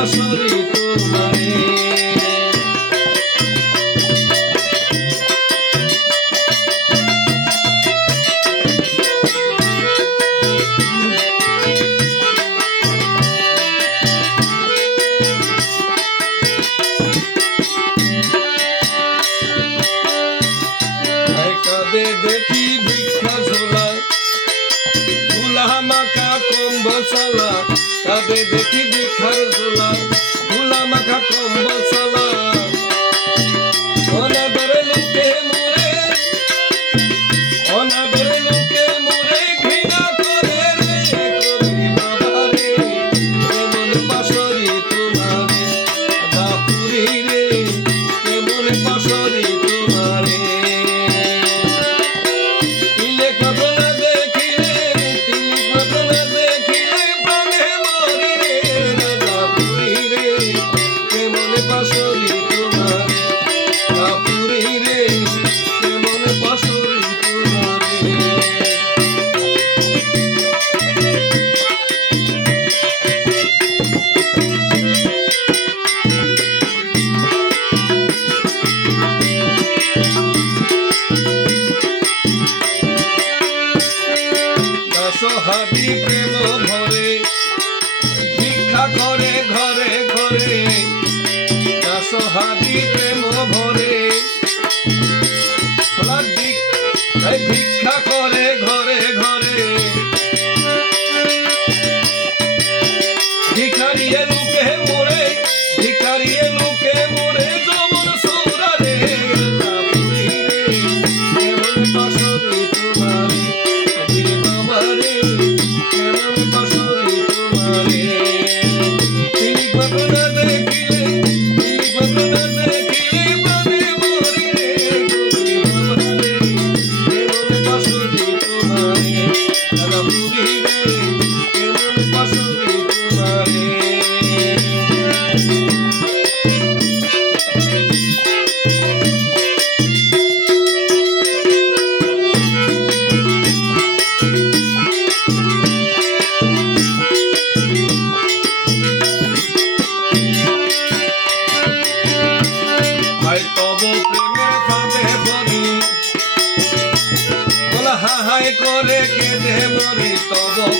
বাসরি তোমারে দেখি ভিক্ষা ঝোলা ধুলা মাখা কম্বসালা কাঁদে দেখি ভিক্ষার ঝোলা ধুলা মাখা কম্বসালা অনাদরে লোকে মোরে অনাদরে লোকে মোরে ঘৃণা করে রে কবি বাবা রে কেমন বাসরি তোমারে বাপুরি রে কেমন বাসরি তোমারে সহাবি প্রেম ভরে ভিক্ষা করে ঘরে ঘরে সহাবি প্রেম ভরে ভিক্ষা করে ঘরে ঘরে ভিখারিয়ে লোকে মোরে ভিখারিয়ে লোকে মোরে যমন সৌরা রে কেমন বাসরি তোমারে বাবারে কেমন বাসরি তোমারে তিনি ঘটনা দেখিলে প্রাণে মরি রে বাবারে কেমন বাসরি তোমারে দাদা পুরি রে কেমন বাসরি তোমারে তব প্রেমের ফাঁদে পড়ি হাই করে কেঁদে মরি তব